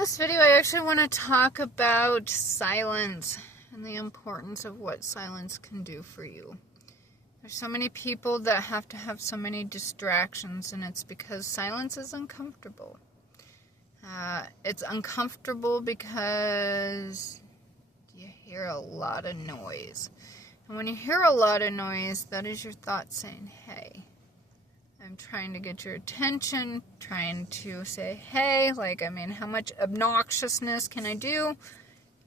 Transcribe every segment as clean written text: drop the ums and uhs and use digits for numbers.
this video, I actually want to talk about silence and the importance of what silence can do for you. There's so many people that have to have so many distractions, and it's because silence is uncomfortable. It's uncomfortable because you hear a lot of noise. And when you hear a lot of noise, that is your thoughts saying, hey, I'm trying to get your attention, trying to say, hey, how much obnoxiousness can I do?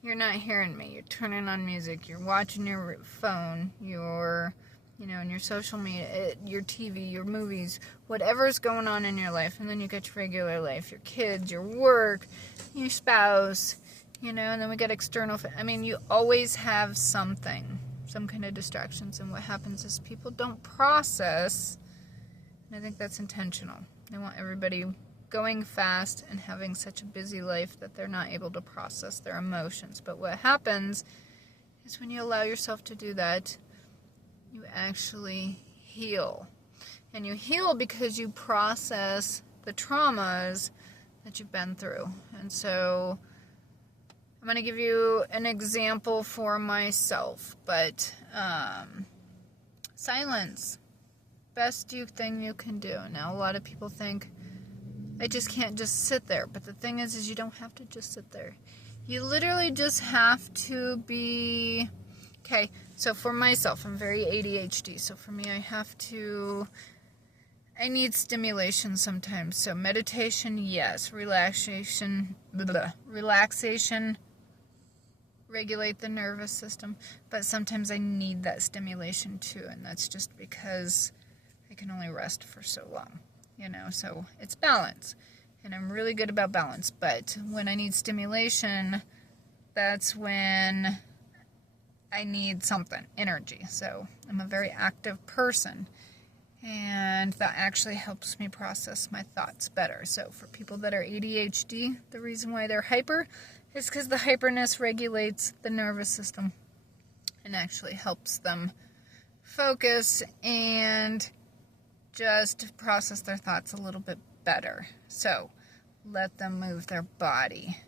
You're not hearing me. You're turning on music. You're watching your phone. You're, in your social media, your TV, your movies, whatever's going on in your life. And then you get your regular life, your kids, your work, your spouse, and then we get external. You always have something, some kind of distractions. And what happens is people don't process. I think that's intentional. They want everybody going fast and having such a busy life that they're not able to process their emotions. But what happens is when you allow yourself to do that, you actually heal. And you heal because you process the traumas that you've been through. And so I'm going to give you an example for myself. But silence. Best thing you can do. Now, a lot of people think, I just can't just sit there. But the thing is you don't have to just sit there. You literally just have to be... Okay, so for myself, I'm very ADHD. So for me, I need stimulation sometimes. So meditation, yes. Relaxation, regulate the nervous system. But sometimes I need that stimulation too. And that's just because I can only rest for so long, so it's balance, and I'm really good about balance, but when I need stimulation, that's when I need something, energy. So I'm a very active person, and that actually helps me process my thoughts better. So for people that are ADHD, the reason why they're hyper is because the hyperness regulates the nervous system and actually helps them focus and just process their thoughts a little bit better. So let them move their body.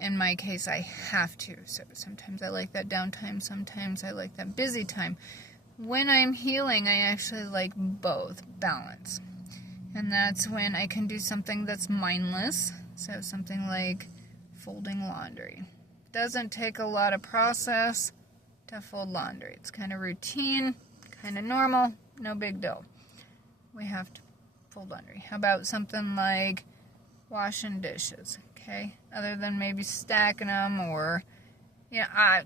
In my case, I have to. So sometimes I like that downtime. Sometimes I like that busy time. When I'm healing, I actually like both, balance. And that's when I can do something that's mindless. So something like folding laundry. Doesn't take a lot of process to fold laundry. It's kind of routine, kind of normal, no big deal. We have to fold laundry. How about something like washing dishes, okay? Other than maybe stacking them or, I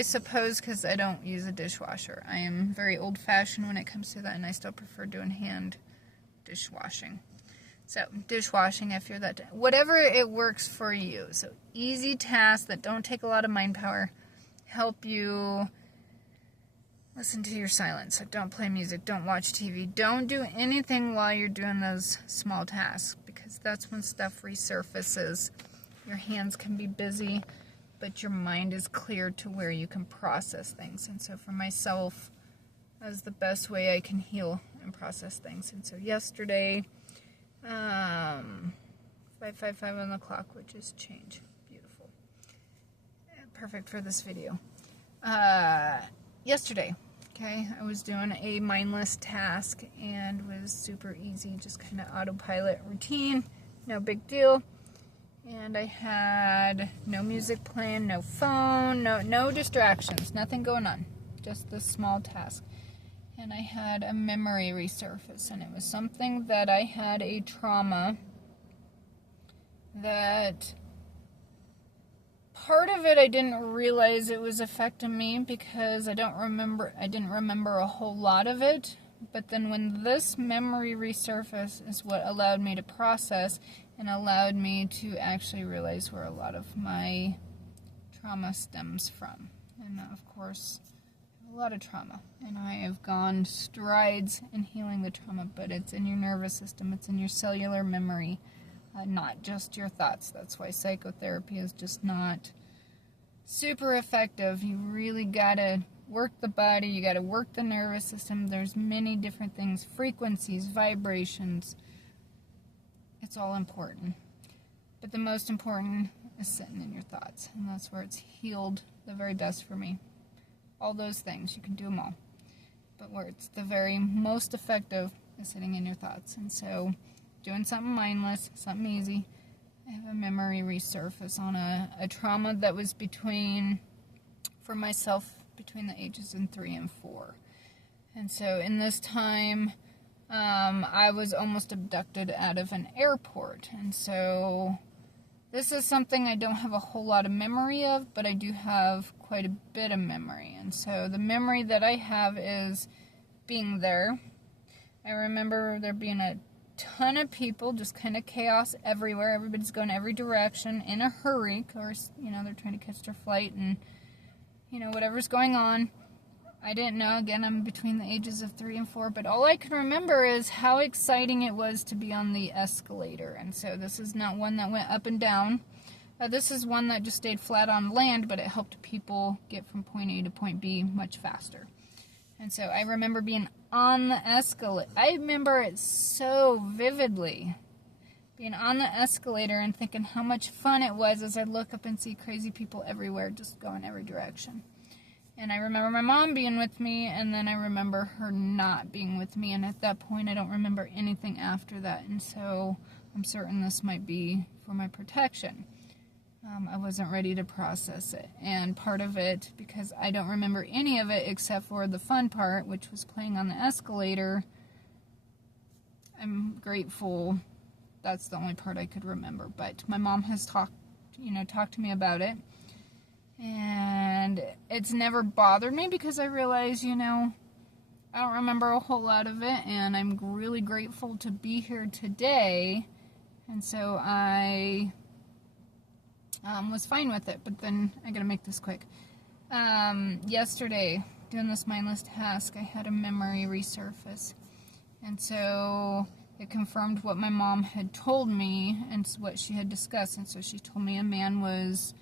suppose because I don't use a dishwasher. I am very old-fashioned when it comes to that, and I still prefer doing hand dishwashing. So, dishwashing, if you're that, whatever it works for you. So, easy tasks that don't take a lot of mind power help you listen to your silence. So don't play music, don't watch TV, don't do anything while you're doing those small tasks, because that's when stuff resurfaces. Your hands can be busy, but your mind is clear to where you can process things. And so for myself, that's the best way I can heal and process things. And so yesterday, 5:55 on the clock, which is change. Beautiful. Perfect for this video. Yesterday, okay, I was doing a mindless task and was super easy, just kind of autopilot routine, no big deal. And I had no music playing, no phone, no distractions, nothing going on, just this small task. And I had a memory resurface, and it was something that I had a trauma that part of it I didn't realize it was affecting me because I didn't remember a whole lot of it. But then when this memory resurfaced is what allowed me to process and allowed me to actually realize where a lot of my trauma stems from. And of course, a lot of trauma. And I have gone strides in healing the trauma, but it's in your nervous system, it's in your cellular memory. Not just your thoughts. That's why psychotherapy is just not super effective. You really gotta work the body, you gotta work the nervous system. There's many different things, frequencies, vibrations. It's all important. But the most important is sitting in your thoughts. And that's where it's healed the very best for me. All those things, you can do them all. But where it's the very most effective is sitting in your thoughts. And so doing something mindless, something easy. I have a memory resurface on a trauma that was for myself, between the ages of 3 and 4. And so in this time, I was almost abducted out of an airport. And so this is something I don't have a whole lot of memory of, but I do have quite a bit of memory. And so the memory that I have is being there. I remember there being a ton of people, just kind of chaos everywhere. Everybody's going every direction in a hurry. Of course, they're trying to catch their flight and, whatever's going on. I didn't know. Again, I'm between the ages of 3 and 4, but all I can remember is how exciting it was to be on the escalator. And so this is not one that went up and down. This is one that just stayed flat on land, but it helped people get from point A to point B much faster. And so I remember being on the escalator. I remember it so vividly. Being on the escalator and thinking how much fun it was as I look up and see crazy people everywhere, just going every direction. And I remember my mom being with me, and then I remember her not being with me. And at that point, I don't remember anything after that. And so I'm certain this might be for my protection. I wasn't ready to process it. And part of it, because I don't remember any of it except for the fun part, which was playing on the escalator, I'm grateful. That's the only part I could remember. But my mom has talked to me about it. And it's never bothered me because I realize, I don't remember a whole lot of it. And I'm really grateful to be here today. And so I was fine with it. But then I gotta make this quick. Yesterday, doing this mindless task, I had a memory resurface. And so it confirmed what my mom had told me and what she had discussed. And so she told me a man was...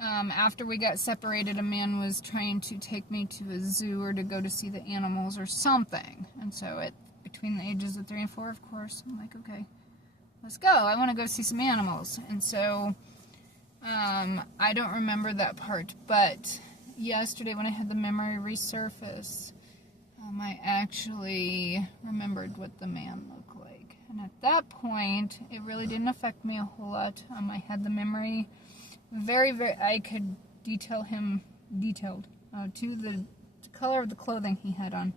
after we got separated, a man was trying to take me to a zoo or to go to see the animals or something. And so between the ages of 3 and 4, of course, I'm like, okay, let's go. I want to go see some animals. And so I don't remember that part. But yesterday when I had the memory resurface, I actually remembered what the man looked like. And at that point, it really didn't affect me a whole lot. I had the memory... I could detail him detailed to the color of the clothing he had on.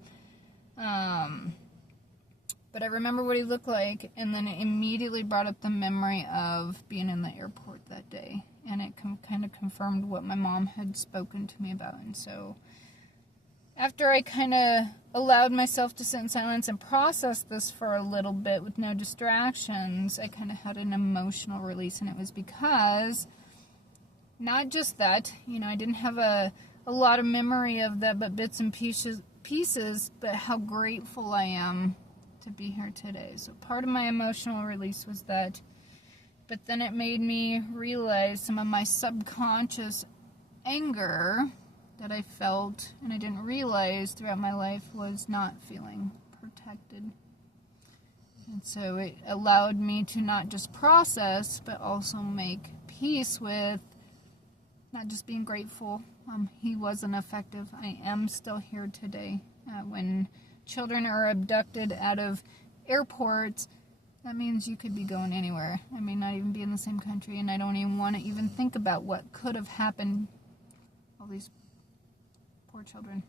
But I remember what he looked like, and then it immediately brought up the memory of being in the airport that day. And it kind of confirmed what my mom had spoken to me about. And so after I kind of allowed myself to sit in silence and process this for a little bit with no distractions, I kind of had an emotional release. And it was because... not just that, I didn't have a lot of memory of that, but bits and pieces, but how grateful I am to be here today. So part of my emotional release was that, but then it made me realize some of my subconscious anger that I felt and I didn't realize throughout my life was not feeling protected. And so it allowed me to not just process, but also make peace with not just being grateful. He wasn't effective. I am still here today. When children are abducted out of airports, that means you could be going anywhere. I may not even be in the same country, and I don't even want to even think about what could have happened. All these poor children.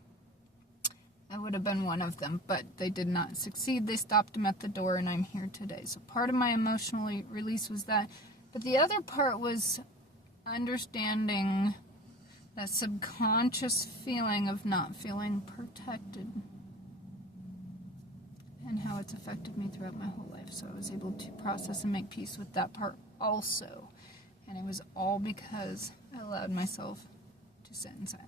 I would have been one of them, but they did not succeed. They stopped him at the door, and I'm here today. So part of my emotional release was that. But the other part was understanding that subconscious feeling of not feeling protected and how it's affected me throughout my whole life. So I was able to process and make peace with that part also. And it was all because I allowed myself to sit in silence.